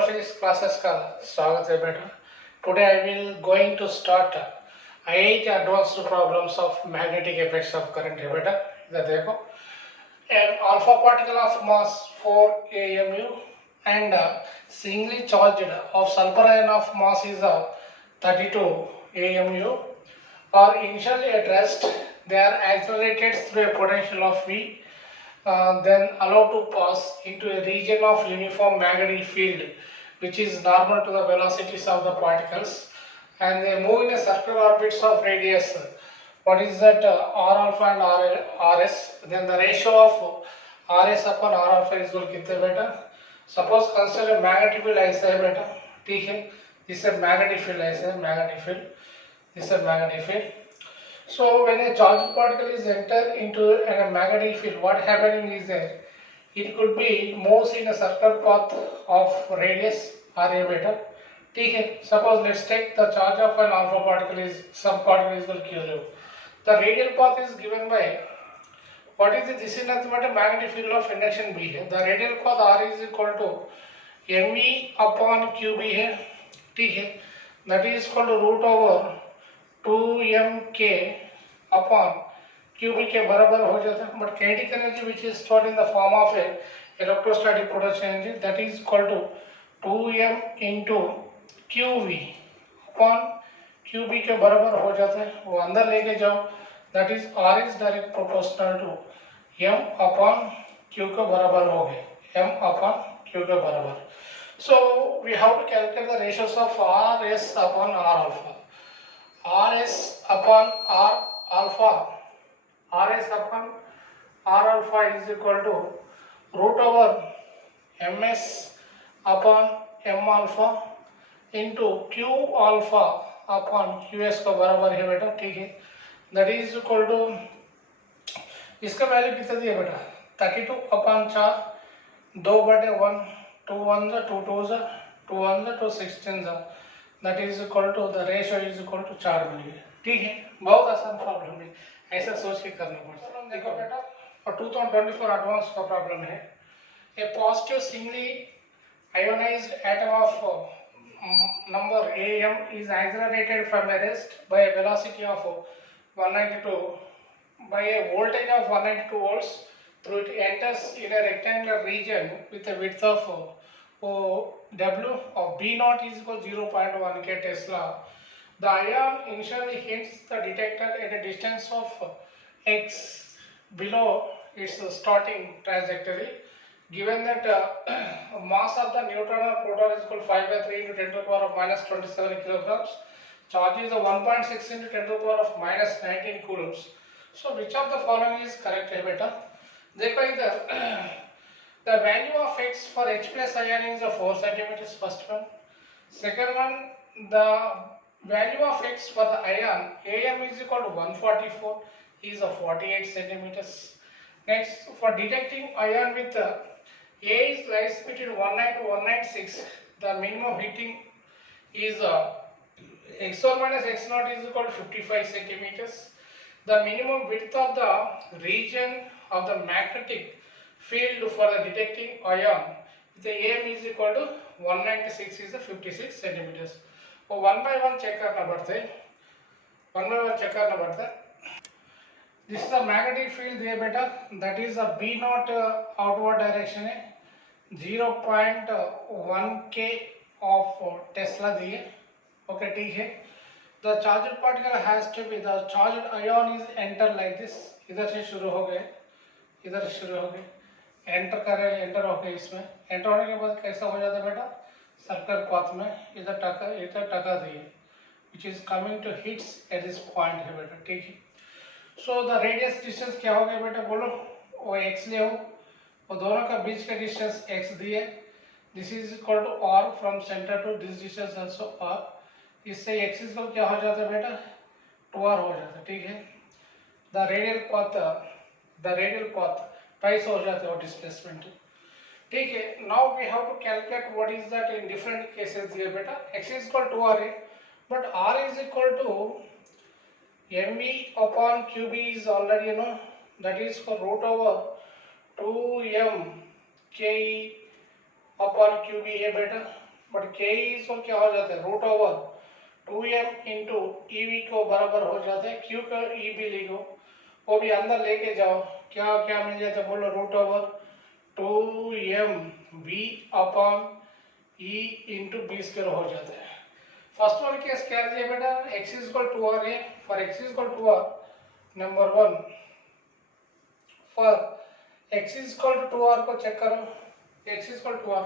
Solar physics classes का स्वागत है बेटा। Today I will going to start 8 advanced problems of magnetic effects of current है बेटा। इधर देखो, an alpha particle of mass 4 AMU and singly charged of sulfur ion of mass is 32 AMU are initially at rest. They are accelerated through a potential of V, then allowed to pass into a region of uniform magnetic field which is normal to the velocities of the particles, and they move in a circular orbits of radius. What is that? R alpha and Rs. Then the ratio of Rs upon R alpha is equal कितने बेटा? Suppose consider a magnetic field ऐसा है बेटा, ठीक है? This is magnetic field ऐसा है, magnetic field. This is magnetic field. So when a charged particle is entered into a magnetic field, what happening is that it could be moves in a circular path of radius RA beta. ठीक है? Suppose let's take the charge of an alpha particle is some particle is equal q. The radial path is given by what is this is nothing but a magnetic field of induction B है. The radial path R is equal to mv upon qb है, ठीक है? That is equal to root over 2mk upon qb के बराबर हो जाता है. But kinetic energy which is stored in the form of a electrostatic potential energy, that is equal to 2m into qv upon qb के बराबर हो जाता है. वो अंदर लेके जाओ, that is r is direct proportional to m upon q के बराबर हो गए, m upon q के बराबर. So we have to calculate the ratios of rs upon r alpha. Rs upon R alpha, Rs upon R alpha is equal to root over Ms upon M alpha into Q alpha upon Qs का बराबर है बेटा, ठीक है? That is equal to, इसका वैल्यू कितना दिया बेटा? 32 upon 4, 2/1, 2 1 2 2 2 1 2 16, that is equal to the ratio is equal to 4 मिल गया, ठीक है? बहुत आसान प्रॉब्लम है, ऐसा सोच के करना पड़ता है. देखो बेटा, और 2024 एडवांस का प्रॉब्लम है. A positive singly ionized atom of number Am is accelerated from a rest by a velocity of 192 by a voltage of 192 volts through it enters in a rectangular region with a width of W of B naught is equal to 0.1 K Tesla. The ion initially hits the detector at a distance of x below its starting trajectory. Given that mass of the neutron or proton is equal to 5/3 into 10 to the power of minus 27 kilograms, charge is 1.6 into 10 to the power of minus 19 coulombs. So which of the following is correct है बेटा? देखो इधर the value of x for H plus ion is 4 centimeters, first one. Second one, the value of x for the ion Am is equal to 144 is 48 centimeters. Next, for detecting ion with A is lies between 19 to 196, the minimum heating is x1 minus x naught is equal to 55 centimeters. The minimum width of the region of the magnetic field for the detecting ion with the Am is equal to 196 is 56 centimeters. वो one by one check करना पड़ता है, one by one check करना पड़ता है. This is the magnetic field दिए बेटा, that is a B naught outward direction है, 0.1 K of Tesla दिए, okay ठीक है. The charged particle has to be, the charged ion is enter like this, इधर से शुरू हो गए, इधर से शुरू हो गए, एंटर करें, एंटर हो गए, इसमें एंटर होने के बाद कैसा हो जाता है बेटा? सर्कल पाथ में इधर टका दिए, which is coming to hits at this point है बेटा, ठीक है? So the radius distance क्या हो गया बेटा बोलो? वो x ले हो, वो दोनों का बीच का डिस्टेंस x दिए. This is equal to r from center to this distance also r. इससे x is equal क्या हो जाता है बेटा? 2r हो जाता है, ठीक है? The radial path twice हो जाता है वो displacement, ठीक है? Now we have to calculate what is that in different cases here बेटा. X is equal to r है, but r is equal to mv upon qb is already you know, that is for root over 2m ke upon qb है बेटा. बट के इक्वल क्या हो जाता है root over 2m into EV को बराबर हो जाता है क्यू का ई भी लिखो वो भी अंदर लेके जाओ क्या क्या मिल जाता है बोलो root over 2m v upon e into B square हो जाता है। फर्स्ट वन केस क्या है बेटा x is equal to r है for x is equal to r number one for x is equal to r को check करो x is equal to r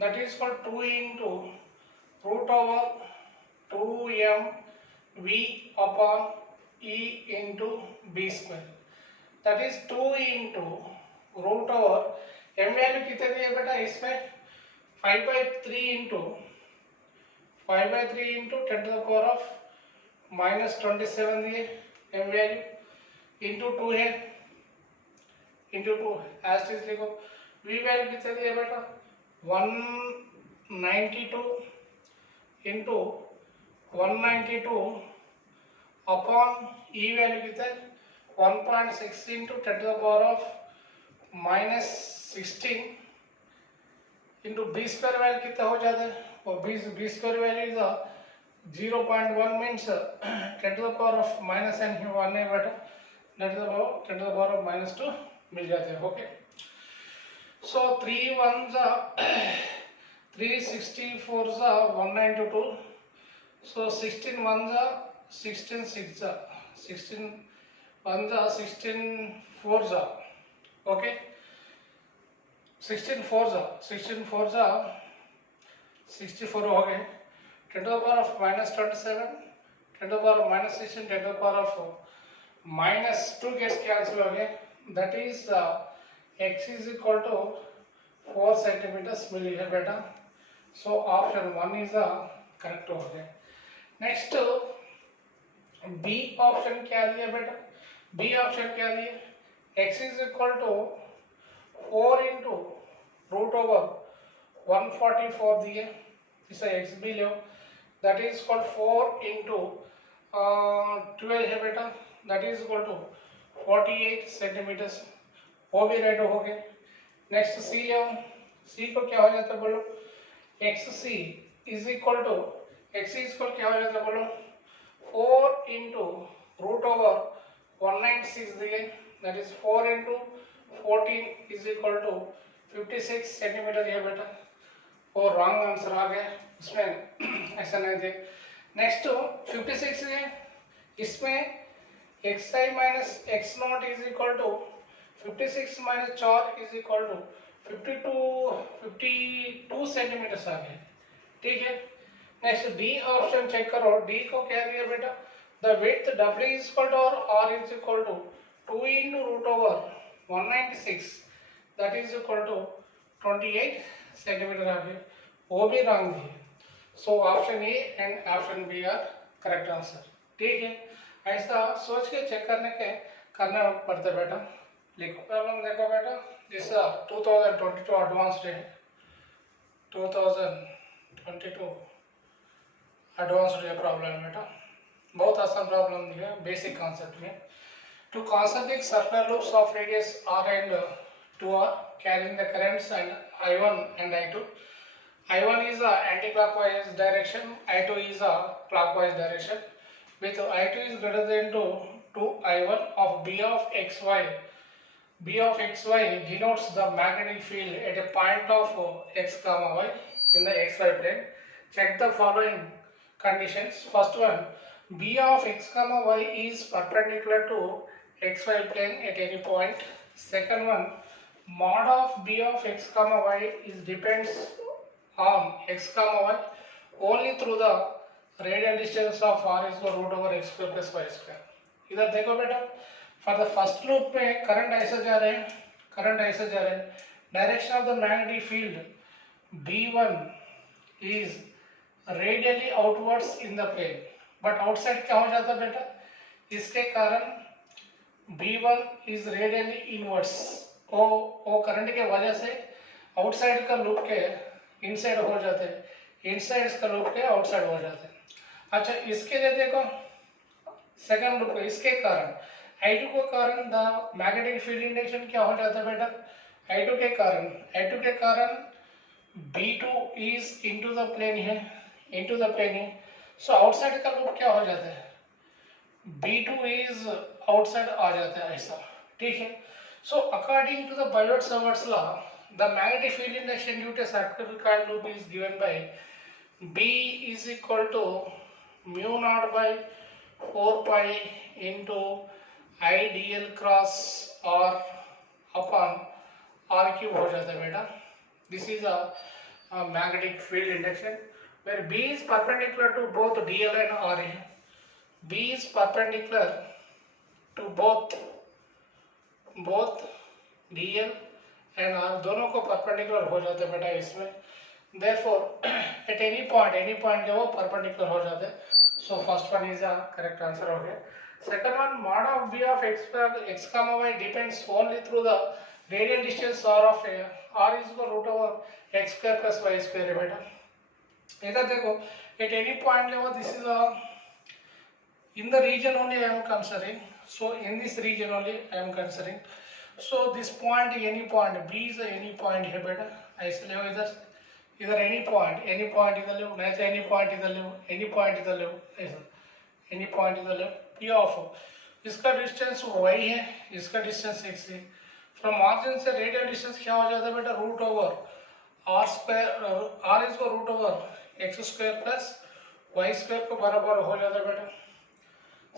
that is equal 2 into root over 2m v upon e into b square that is 2 into root over m value कितने दिए बेटा इसमें 5/3 into 5/3 into 10 to the power of -27 दिए m value into 2 है into 2 as is लिखो v value कितने दिए बेटा 192 into 192 अपॉन ई वैल्यू कितना है 1.6 into 10 to the power of -16 into B square value कितना हो जाता है और B square value is 0.1 means 10 to the power of -n ही 1 है बेटा 10 to the power of -2 मिल जाते हैं ओके सो 3 1 जा 364 जा 192 so 16 ones are 16 6 are 16 ones are 16 fours are okay 16 fours are 16 fours are 64 हो गए 10 to the power of -27 10 to the power of -16 10 to the power of -2 gets cancelled हो गए that is x is equal to 4 centimeters मिली है बेटा so option 1 is correct हो गया next B option क्या दिया बेटा बी ऑप्शन क्या दिया x is equal to 4 into root over 144 दिए इसे x भी लो दैट इज इक्वल 4 इंटू 12 है बेटा that is equal to 48 centimetres वो भी रेड हो गए नेक्स्ट सी लो सी को क्या हो जाता है बोलो X C is equal to x is equal क्या हो जाता है बोलो 4 इंटू रूट ओवर 196 दिए that is 4 into 14 is equal to 56 centimetre ये बेटा और रॉन्ग आंसर आ गया उसमें ऐसा नहीं थे नेक्स्ट 56 है इसमें xi minus x naught is equal to 56 minus 4 is equal to 52 centimetre आ गया ठीक है नेक्स्ट डी ऑप्शन चेक करो डी को क्या दिया बेटा the width w is equal to और r is equal to 2 into root over 196 that is equal to 28 centimetre आ गया वो भी रॉन्ग है so option A and option B are correct answer ठीक है ऐसा सोच के चेक करना पड़ता बेटा लिखो प्रॉब्लम देखो बेटा दिस 2022 एडवांस्ड है 2022 एडवांस्ड ये प्रॉब्लम है बेटा बहुत आसान प्रॉब्लम दिया बेसिक कॉन्सेप्ट में to concentric circular loops of radius r and 2r carrying the currents and I1 and I2. I1 is a anti-clockwise direction, I2 is a clockwise direction. With I2 is greater than to I1 of B of xy. B of xy denotes the magnetic field at a point of x comma y in the xy plane. Check the following conditions. First one, B of x comma y is perpendicular to xy plane at any point. Second one, mod of B of x comma y is depends on x comma y only through the radial distance of r is the root over x square plus y square. इधर देखो बेटा for the first loop में current ऐसे जा रहे हैं direction of the magnetic field B1 is radially outwards in the plane but outside क्या हो जाता है बेटा इसके कारण B1 इज रेडियली इनवर्ड्स वो करंट के वजह से आउटसाइड का लूप के इनसाइड हो जाते हैं इनसाइड का लूप के आउटसाइड हो जाते हैं अच्छा इसके लिए देखो सेकंड लूप इसके कारण I2 को कारण द मैग्नेटिक फील्ड इंडक्शन क्या हो जाता है बेटा I2 के कारण B2 is into the plane है, इनटू द प्लेन है, सो आउटसाइड का लूप क्या हो जाता है, B2 इज आउटसाइड आ जाता है ऐसा, ठीक है। So according to the Biot-Savart's law, the magnetic field induction due to circular coil loop is given by B is equal to mu naught by 4 pi into I dl cross R upon R cube हो जाता है बेटा। This is a magnetic field induction where B is perpendicular to both dl and R है। B is perpendicular to both dl and R, दोनों को perpendicular हो जाते हैं बेटा इसमें। Therefore, at any point जो वो perpendicular हो जाते हैं। So first one is a correct answer हो गया। Second one, mod of B of x comma y depends only through the radial distance r of a, r is equal root over x square plus y square है बेटा। इधर देखो, at any point level this is a in the region only I am considering, so in this region only I am considering, so this point any point B is any point है बेटा, ऐसे ले इधर इधर any point इधर लो, नहीं तो any point इधर लो, एनी पॉइंट इधर लो, ऐसा एनी पॉइंट इधर लो, पी ऑफ इसका डिस्टेंस y है, इसका डिस्टेंस x है। फ्रॉम ऑरिजिन से रेडियल डिस्टेंस क्या हो जाता है बेटा, root over R square, R is को root over x square plus y square को बराबर हो जाता है बेटा।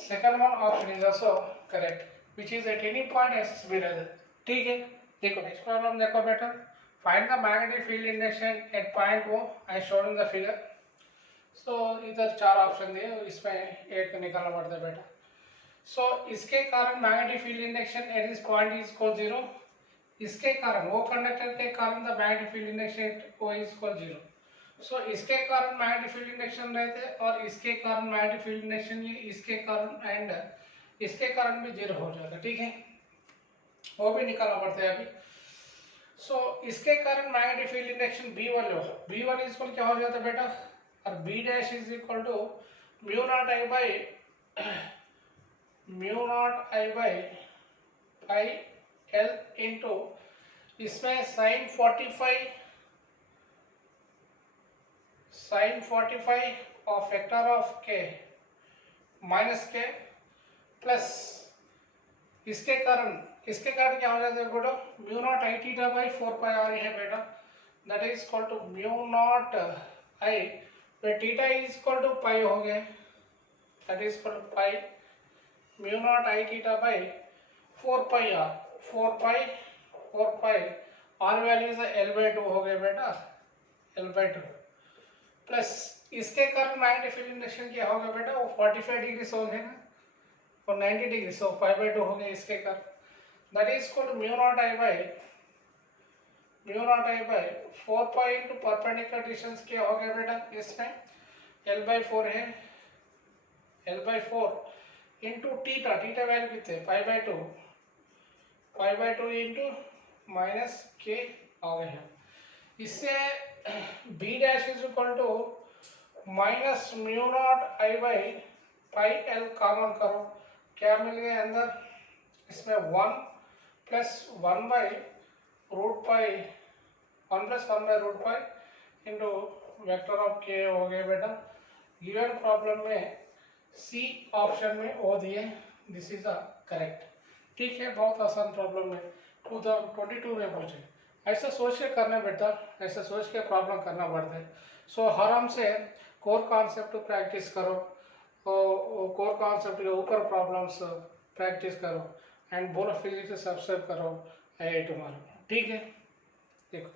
Second one option is also correct which is at any point axis भी रहता है, ठीक है। देखो नेक्स्ट प्रॉब्लम देखो बेटा, find the magnetic field induction at point O as shown in the figure। so इधर चार ऑप्शन दिए, इसमें एक निकालना पड़ता है बेटा। so इसके कारण magnetic field induction at this point is equal 0, इसके कारण वो कंडक्टर के कारण the magnetic field induction eight O is equal 0। so इसके कारण मैग्नेटिक फील्ड इंडक्शन रहते हैं और इसके कारण मैग्नेटिक फील्ड इंडक्शन ये इसके कारण एंड इसके कारण भी 0 हो जाता है, ठीक है, वो भी निकालना पड़ता है अभी। सो इसके कारण मैग्नेटिक फील्ड इंडक्शन B1 लो, B1 इज इक्वल क्या हो जाता है बेटा, और B dash is equal to mu naught I by pi L into इसमें sine 45 of vector of K minus K plus इसके कारण क्या हो जाता है बेटा, mu naught I theta by 4 pi R है बेटा, that is equal to mu naught I, where theta is equal to पाई हो गया, that is equal to pi mu naught I theta by 4 pi R, 4 pi R value is L by 2 हो गया बेटा, L by 2 प्लस इसके कारण magnetic field induction क्या होगा बेटा, वो 45 डिग्री से हो गया ना और 90 डिग्री, सो 5/2 हो गया इसके कारण, that is equal mu naught I by 4 pi into perpendicular distance क्या हो गया बेटा, इसमें L बाई 4 है, L by 4 into theta value कितने 5/2 इंटू माइनस के आ गया है। इससे B dash is equal to minus mu naught I by pi L common करो, क्या मिल गया अंदर, इसमें 1 plus 1 by root pi 1 plus 1 by root pi into vector of K हो गया बेटा। गिवन प्रॉब्लम में सी ऑप्शन में ओ दिए, दिस इज अ करेक्ट, ठीक है। बहुत आसान प्रॉब्लम में 2022 में पूछे, ऐसा सोच के करना बेटा, ऐसा सोच के प्रॉब्लम करना पड़ता है। सो आराम से कोर कॉन्सेप्ट प्रैक्टिस करो, कोर कॉन्सेप्ट के ऊपर प्रॉब्लम्स प्रैक्टिस करो एंड बोलो फिजिक्स सब्सक्राइब करो आई आई टुमारो, ठीक है। देखो